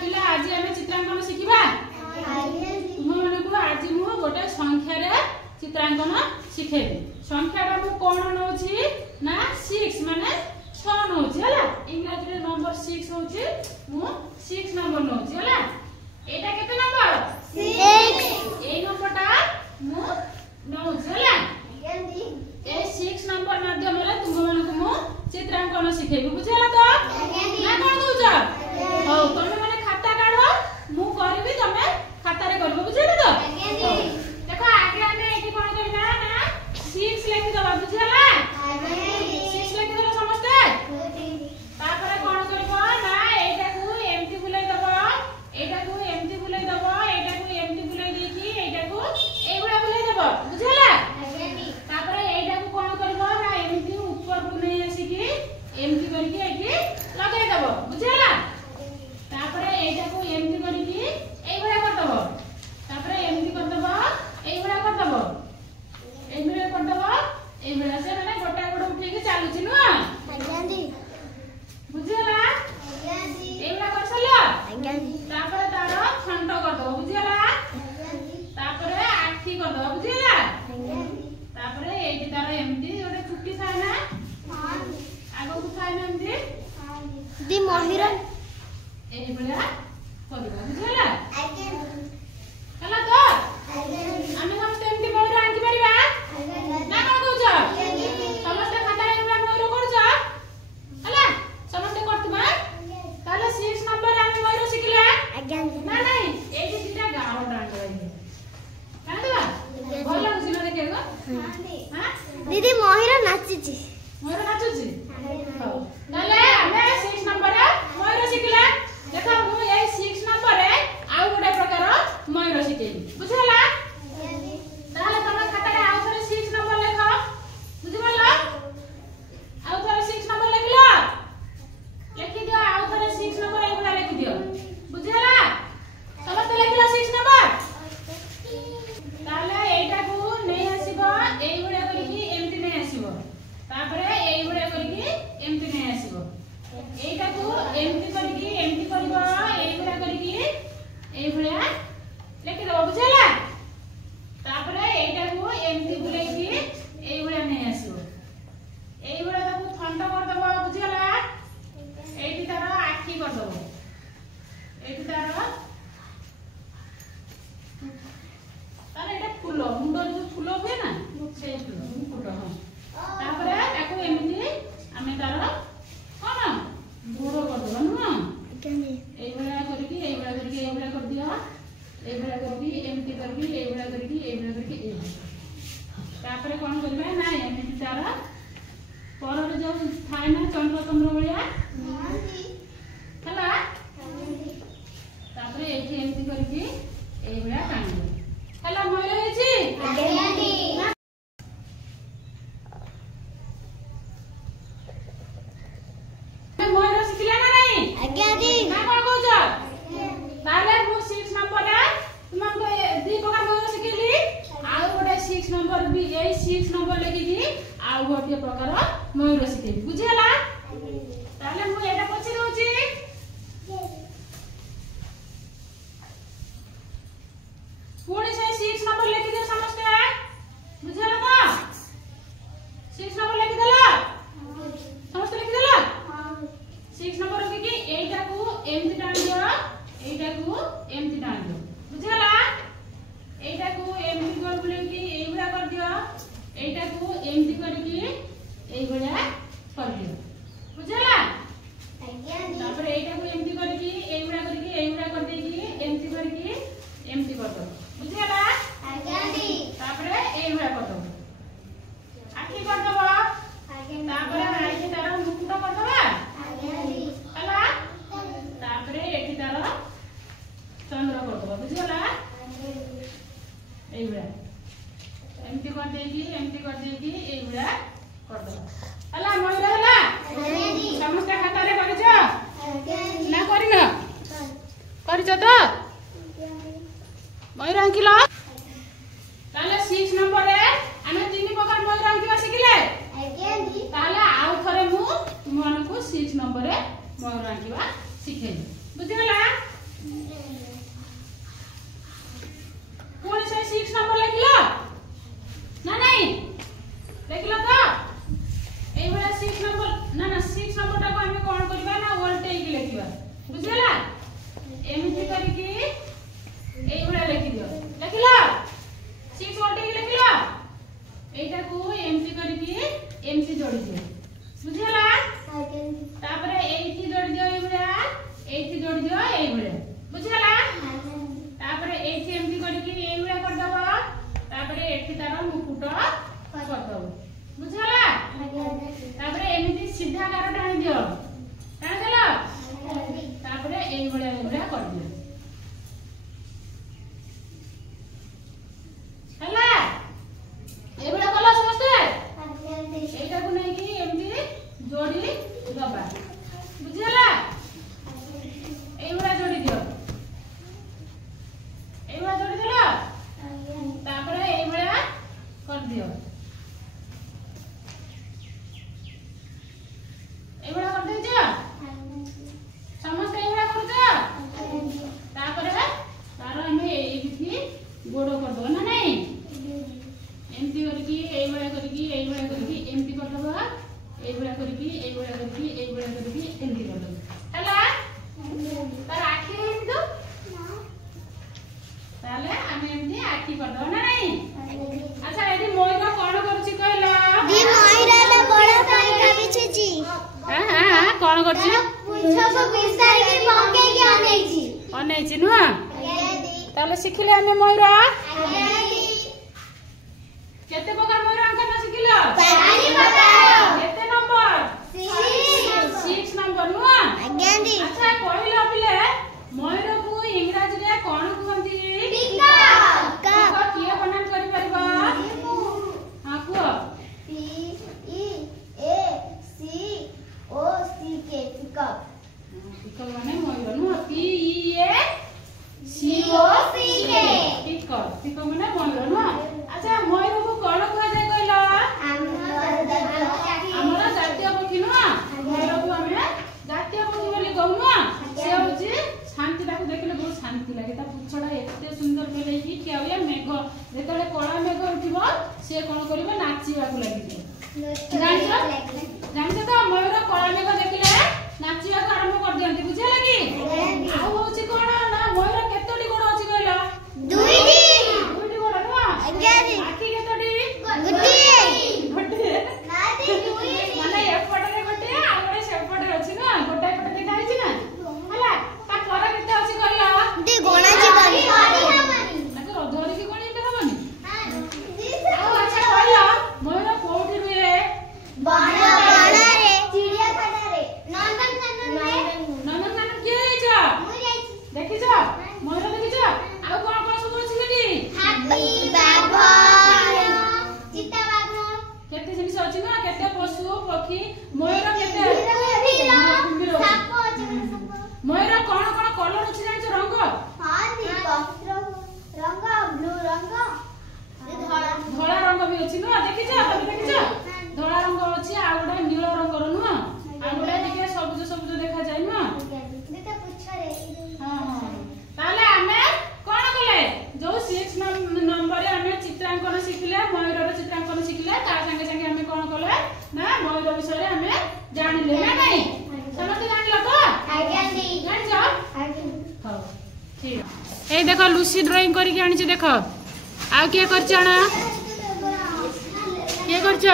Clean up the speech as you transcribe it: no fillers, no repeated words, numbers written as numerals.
पिला आज आम चित्रांकन शिखा तुम मानक आज मु गोटे संख्यार चित्रांकन शिखेबी। संख्याटा मु कौन नौ ना 6 माने 6 नौ इंग्राजी नंबर 6 हूँ मु 6 नंबर नौ एटा केते नंबर 6 ए नंबरटा मु नौ ए 6 नंबर माध्यम रे तुम मानक मु चित्रांकन शिखेबी बुझला तो ना कोन दूज हो तमे माने खाता काढो मु करबी तमे खाता रे करबो बुझला तो देखो आगे आगे एठी कोन करबा ना 6 लिखि दबा बुझला 6 लिखि दलो समझते तापर कोन करबो ना एटा को एम्ति बुलाई दबो एटा को एम्ति बुलाई दबो एटा को एम्ति बुलाई देकी एटा को एगुडा बुलाई दबो बुझला तापर एटा को कोन करबो ना एम्ति ऊपर को नै आसी की एम्ति करके एठी लगाई दबो बुझला तापर एटा को एम्ति करके एगुडा कर दबो तापर एम्ति कर दबो एगुडा कर दबो एगुडा कर दबो एगुडा से माने गोटा गोड़ उठे के चालू छी न आज्ञा दी बुझला आज्ञा दी एगुडा कर सलो आज्ञा दी तापर तारो खंड कर दबो बुझला आज्ञा दी तापर आठी कर दबो बुझला आज्ञा दी तापर एठी तारो एम्ति ओटे छुट्टी थाए ना हां आगो को थाए ना एम्ति हां दी महिरा एही बळा करबो बुझला आज्ञा दी कला तो आमे समस्त एम्ति मोर आंटी परिबा ना कोन कहउछ समस्त खाता एबा मोर करछ हला समस्त करतबा ताले 6 नंबर आमे मोर सिखला आज्ञा ना नहीं एठी दिटा गाओ डांड रही कानदबा भल लागुछ न देखे गो हां दीदी मोहिरा नाचिची मोर नाचुची हां ताले आमे 6 नंबर मोर सिखला देखो मु ए 6 नंबर रे आउ गोटे प्रकार मोर सिखेबी बुझला ताले तमे खाता रे आउ थरे 6 नंबर लेखो बुझिबलो आउ थरे 6 नंबर लेखलो लिखि दियो आउ थरे 6 नंबर एगुडा लिखि दियो बुझला समस्त लेखलो 6 नंबर ताले एटा को नै आसीबो एगुडा करिकि एम्ति नै आसीबो तापरे एगुडा करिकि एम्ति नै आसीबो एटा को एम्ति करिकि एम्ति करबो एगुडा करिकि एगुडा लिखि दबो बुझला तापरे एटा को एम्ति बुलेकी एगुडा नै आसीबो एगुडा ताको ठंडा कर दबो बुझला एठी तारो आखी कर दबो एठी तारो तारे एटा फूल मुंडो जो फूल होय ना से फूल हां तापरे ताको एम्ति आमे तारो कोन गोड़ो कर दबो न एगुडा करके एगुडा करके एगुडा कर दियो एगुडा करके एम्ति करके एगुडा करके तापरे कोन करबा ना एम्ति तारा परर जो थाए ना चंद्र चंद्र बलिया हला तापरे एठी एम्ति करके एगुडा कांदो हला मोर हेची आज्ञा दी मोर सिखला ना नहीं आज्ञा दी ना कोन कहउछ ताले मु 6 नंबर रे तुमको दी प्रकार मोर सिखली आउ गोटे 6 नंबर भी ए 6 नंबर लगी दी आउ गोटे प्रकार मोर सिखली बुझला ताले मु एटा पछि रहउची पुणी से 6 नंबर लिखि दे समस्त बुझला तो 6 नंबर लिखि देला समस्त लिखि देला 6 नंबर के एटा को एम्ति टाण दियो एटा को एम्ति टाण दियो बुझला एटा को एम्ति कर बोले कि एगुडा कर दियो एटा को एम्ति करके एगुडा कर दियो बुझला आज्ञा दी तापर एटा को एम्ति करके एगुडा कर देकी एम्ति करके एम्ति कर दो बुझला आज्ञा दी तापर एगुडा कर दो आखी कर दबो आज्ञा तापर आइके तारो मुकुट कर दबा आज्ञा दी हला तापर एठी तारो चंद्र कर दबो बुझला एगुडा एम्ति कर देकी एगुडा कर दबो हला मोर हला आज्ञा दी समस्त खाता रे करछ ना करिन करछ तो मोर अंकिलो ताले 6 नंबर रे आमे तीन प्रकार मोर अंकिवा सिखले आज्ञा दी ताले आउ थरे मु तुमन को 6 नंबर रे मोर अंकिवा सिखेली बुझला पुणी से 6 नंबर लिखलो ना नहीं लिखलो तो ए वाला 6 नंबर ना ना 6 नंबर टा को हमें कोन करबा ना वोल्टेज लिखबा बुझला एमिति करके ए वाला लिखि दियो लिखलो 6 वोल्टेज लिखलो एटा को एमिति करके एमिति जोड़ी दियो बुझला तापर एठी जोड़ी दियो ए वाला एठी जोड़ी दियो ए वाला बुझला तापर एठी एमिति करके ए वाला कर दबो तापर एठी तार मुकुट कर दबो बुझला तापर एमिति सीधा कार टाणी दियो टाणी देलो तापर ए वाला कर दियो हला ए वाला कलो समस्त एटा को नै कि एमिति जोड़ी दबा बुझला ए वाला जोड़ी दियो ए वाला जोड़ी देलो तापर ए वाला कर दियो ए वाला कर देजो समस्त ए वाला कर दो तापर तार हमें ए बिथि गोड़ो कर दो ना नहीं एमती करके ए वाला करके ए वाला करके एमती कर दबो ए वाला करके ए वाला करके ए वाला करके एमती कर दो हला तार आखी एमती दो ताले हमें एमती आखी कर दो ना नहीं अच्छा एदी मोइरा कोन करछि कहला दी मोइरा ला बड़ा पाई खाबी छी जी हां हां कोन करछि पुछो को विस्तार के पके के अनेछि अनेछि नु ताले सिखिले हमें मोइरा केते प्रकार मोइरा अंकन सिखिलो 4 प्रकार केते नंबर 6 नंबर नु आज्ञा दी अच्छा कहलो पिले मोइरा को इंग्रजी रे कोन कहंती पिकअप का किए बनान करि परबा हां को P E A C O C K pickup pickup माने मोइरा नु P E A C O C K pickup माने मोइरा नु अच्छा मोइरा को कोन कह जाय कहलो हमरा जातीय पक्षी नु मोइरा को हमें जातीय पक्षी बोली कहू नु से होची शांति ताको देखले बहुत शांति लागे ता पुछड़ा एते सुंदर बेले की किया हुए मेघ जेतले कळा मेघ उठिबो से कोन करिवो नाचिबा को लागिबो जानछ तो मयूर कळा मेघ देखले नाचिबा को आरंभ कर दियंती बुझे लागी आ होची कोन ना मयूर केतोडी गोड़ अछि कहलो दुईटी गोड़ नु आज्ञा दी आखी केतोडी गुटी गोटे नाती दुई माने एपटरे गोटे आ गोटे सेपटरे अछि ना गोटे पटे देखा आइछि ना हला ता पर केते अछि कहलो दी गोणा जी करी ताको रधोरी की कोणी ते हबनी आओ अच्छा कहलो मयूर कोठी रुए बड़ा रे चिड़ियाखाना रे नंदनकानन के जाइछ मु जाई देखिछ मयूर देखिछ आ कोन कोन सब अछि सेठी हाथी बाघ चिता बाघ केते जिनिस अछि ना केते पशु पक्षी मयूर केते साप अछि मयूर कोन कोन कलर अछि जानिछ रंग हां दी वस्त्र रंग ब्लू रंग धला रंग भी अछि ना देखिछ तमे देखिछ धला रंग अछि आ गोटा नील रंगर नु आ गोटा टिके सबुज सबुज देखा जाय ना देखा पुछ रे हां हां ताले हमें कोन कले जो 6 नंबर रे हमें चित्रांकन सिखले मयूर चित्रांकन सिखले ता संगे संगे हमें कोन कले ना मयूर विषय रे हमें जानिले ना नहीं समझ जानिलो तो आज्ञा दी जानिछ आज्ञा हां ठीक ए देखो लूसी ड्राइंग करी के आनी छ देखो आ के करछ ना के करछ